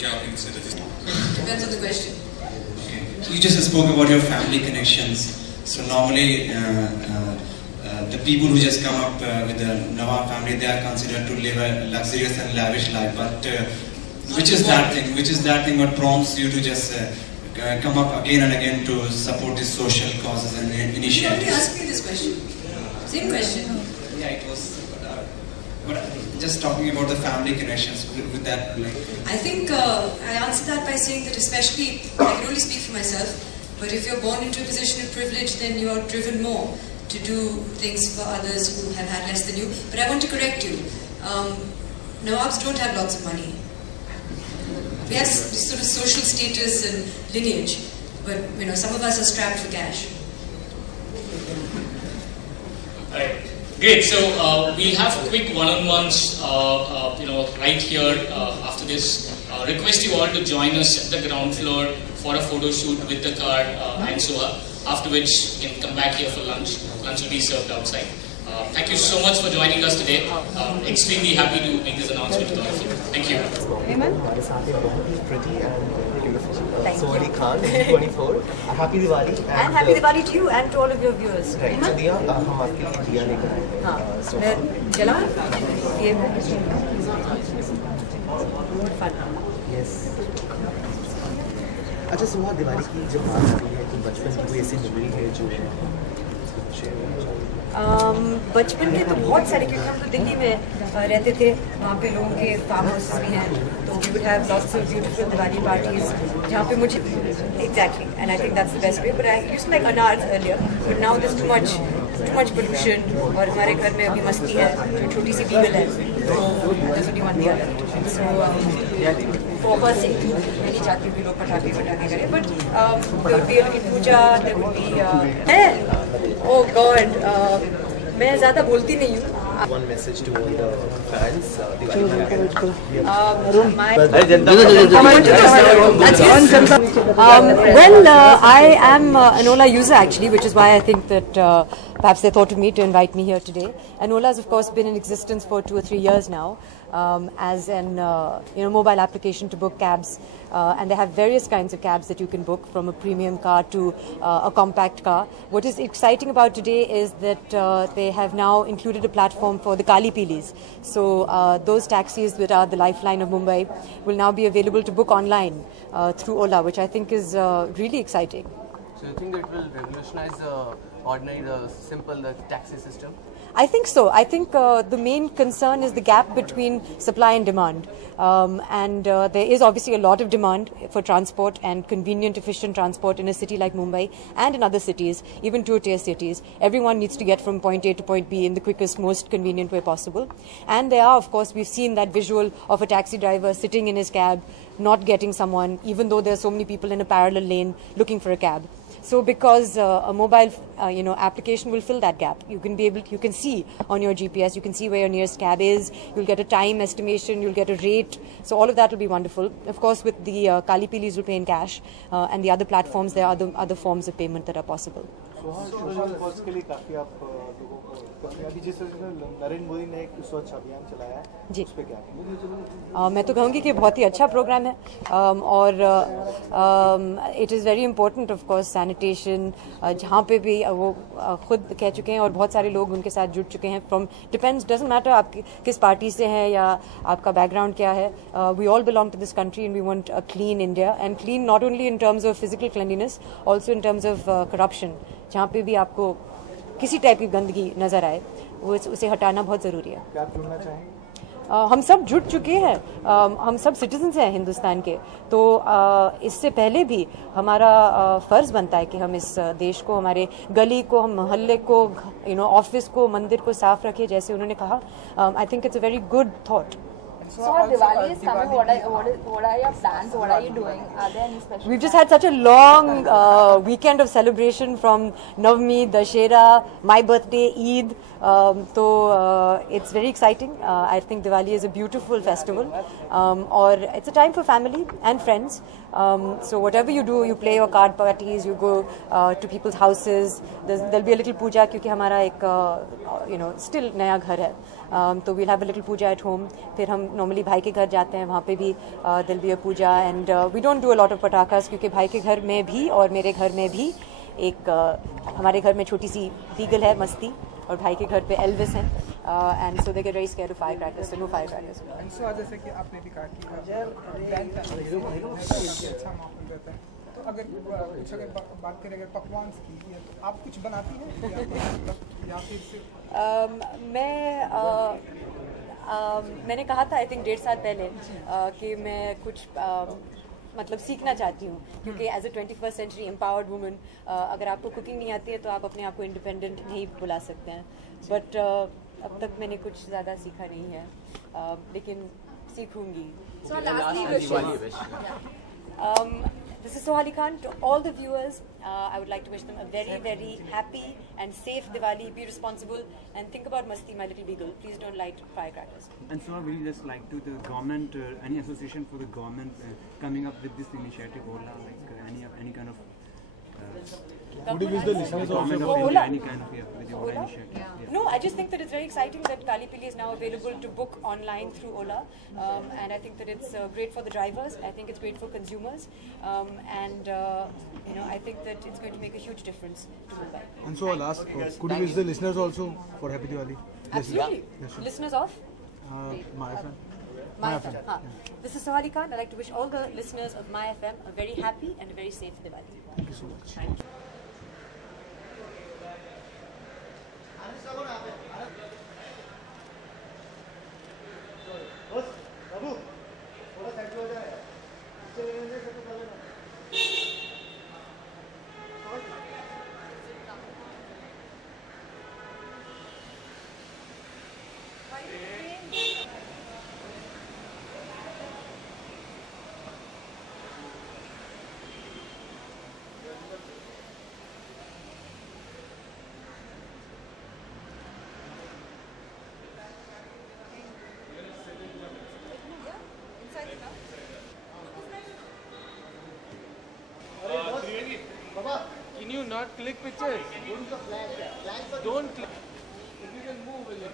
क्या आप इनसे register? Depends on the question. You just spoke about your family connections. So normally, the people who just come up with the Nawab family, they are considered to live a luxurious and lavish life. But which is that thing? Which is that thing? What prompts you to just come up again and again to support these social causes and initiatives? You already asked me this question. Same question. Yeah, it was. But just talking about the family connections with that, like. I think I answered that by saying that, especially, I can only speak for myself. But if you're born into a position of privilege, then you are driven more to do things for others who have had less than you. But I want to correct you. Nawabs don't have lots of money. We have this sort of social status and lineage, but some of us are strapped for cash. Alright, great. So we'll have quick one-on-ones, right here after this. Request you all to join us at the ground floor for a photo shoot with the car and so on. After which you can come back here for lunch. Lunch will be served outside. Thank you so much for joining us today. Extremely happy to make this announcement to all of you. Thank you. Pretty and beautiful. Sohani Khan, 24. Happy Diwali. And happy Diwali to you and to all of your viewers. Right. So Diya, हम आपके लिए दिया लेकर आए हैं. So जला ये fun. Yes. अच्छा सुबह दिवाली की जब बात आती है तो बचपन की कोई ऐसी मेमोरी है जो बचपन के तो बहुत सारे, क्योंकि हम तो दिल्ली में रहते थे, वहाँ पे लोगों के फार्म हाउसेस भी हैं, तो we would have lots of beautiful Diwali parties जहाँ पे मुझे exactly, and I think that's the best way. But I used like अनार्स earlier, but now there is too much pollution, और हमारे घर में अभी मस्ती है, जो छोटी सी बीगल है, तो जैसे डी वन दिया है, सो फॉर से मैं नहीं चाहती हूँ लोग पटाखे करें, but there would be a puja, there would be oh God, मैं ज़्यादा बोलती नहीं हूँ. One message to all the fans. I am an Ola user actually, which is why I think that perhaps they thought of me to invite me here today. And Ola has of course been in existence for 2 or 3 years now as an mobile application to book cabs. And they have various kinds of cabs that you can book, from a premium car to a compact car. What is exciting about today is that they have now included a platform for the Kali Pilis. So those taxis that are the lifeline of Mumbai will now be available to book online through Ola, which I think is really exciting. So you think that it will revolutionize the simple taxi system? I think so. I think the main concern is the gap between supply and demand. And there is obviously a lot of demand for transport and convenient, efficient transport in a city like Mumbai and in other cities, even two-tier cities. Everyone needs to get from point A to point B in the quickest, most convenient way possible. And there are, of course, we've seen that visual of a taxi driver sitting in his cab, not getting someone, even though there are so many people in a parallel lane looking for a cab. So because a mobile application will fill that gap. You can see on your GPS, you can see where your nearest cab is, you'll get a time estimation, you'll get a rate, so all of that will be wonderful. Of course with the Kali Pilis will pay in cash, and the other platforms, there are other forms of payment that are possible. Social cause के लिए काफ़ी आप लोगों को अभी जिस नरेंद्र मोदी ने एक स्वच्छ अभियान चलाया है जी, उस पे क्या मैं तो कहूँगी कि बहुत ही अच्छा प्रोग्राम है, और it is very important of course sanitation, जहाँ पे भी वो खुद कह चुके हैं और बहुत सारे लोग उनके साथ जुड़ चुके हैं. फ्रॉम डिपेंड्स, डजंट मैटर आप किस पार्टी से हैं या आपका बैकग्राउंड क्या है. We all belong to this country and we want a clean India, and clean not only in terms of physical cleanliness, also in terms of corruption. जहाँ पे भी आपको किसी टाइप की गंदगी नज़र आए उसे हटाना बहुत ज़रूरी है. क्या आप जुड़ना चाहेंगे? हम सब जुट चुके हैं, हम सब सिटीजन्स हैं हिंदुस्तान के, तो इससे पहले भी हमारा फ़र्ज़ बनता है कि हम इस देश को, हमारे गली को, हम मोहल्ले को, ऑफिस को, मंदिर को साफ रखें, जैसे उन्होंने कहा. I think it's a very good thought. So Diwali is coming. What are your plans? What are you doing? Are there any special? We've just had such a long weekend of celebration, from Navami, Dashera, my birthday, Eid. So it's very exciting. I think Diwali is a beautiful festival, or it's a time for family and friends. So whatever you do, you play your card parties, you go to people's houses. There'll be a little puja, क्योंकि हमारा एक still नया घर है. So we'll have a little puja at home. फिर हम normally भाई के घर जाते हैं, वहाँ पे भी दिल be a puja, and we don't do a lot of पटाखास, क्योंकि भाई के घर में भी और मेरे घर में भी एक हमारे घर में छोटी सी बीगल है मस्ती, और भाई के घर पे एल्विस हैं, and so they get very scared to fire crackers, so no fire crackers. And so जैसे कि आपने भी कहा कि ब्रांड काफ़ी अच्छा माहौल रहता है, तो अगर कुछ बात करें अगर पकवान की, तो आप कुछ बनाती हैं या फिर सिर्फ मैंने कहा था आई थिंक 1.5 साल पहले कि मैं कुछ मतलब सीखना चाहती हूँ, क्योंकि as a 21st century empowered woman अगर आपको कुकिंग नहीं आती है तो आप अपने आप को इंडिपेंडेंट नहीं बुला सकते हैं, बट अब तक मैंने कुछ ज़्यादा सीखा नहीं है, लेकिन सीखूंगी। So lastly, This is Sohali Khan. To all the viewers, I would like to wish them a very, very happy and safe Diwali. Be responsible and think about Masti, my little beagle. Please don't light firecrackers. And so, will you just like to the government, any association for the government coming up with this initiative, Ola, like any kind of Would you wish the listeners government also? of India, any kind of with the Ola Ola? initiative? Yes. No, I just think that it's very exciting that Kali Pili is now available to book online through Ola, and I think that it's great for the drivers. I think it's great for consumers, and I think that it's going to make a huge difference to Mumbai. And so last, could you wish the listeners also for Happy Diwali? Absolutely. Yes, sure. Listeners of My FM. My FM. This is Sohali Khan. I'd like to wish all the listeners of My FM a very happy and a very safe Diwali. Thank you so much. Thank you. Can you not click pictures? Don't click. If you can move, will you?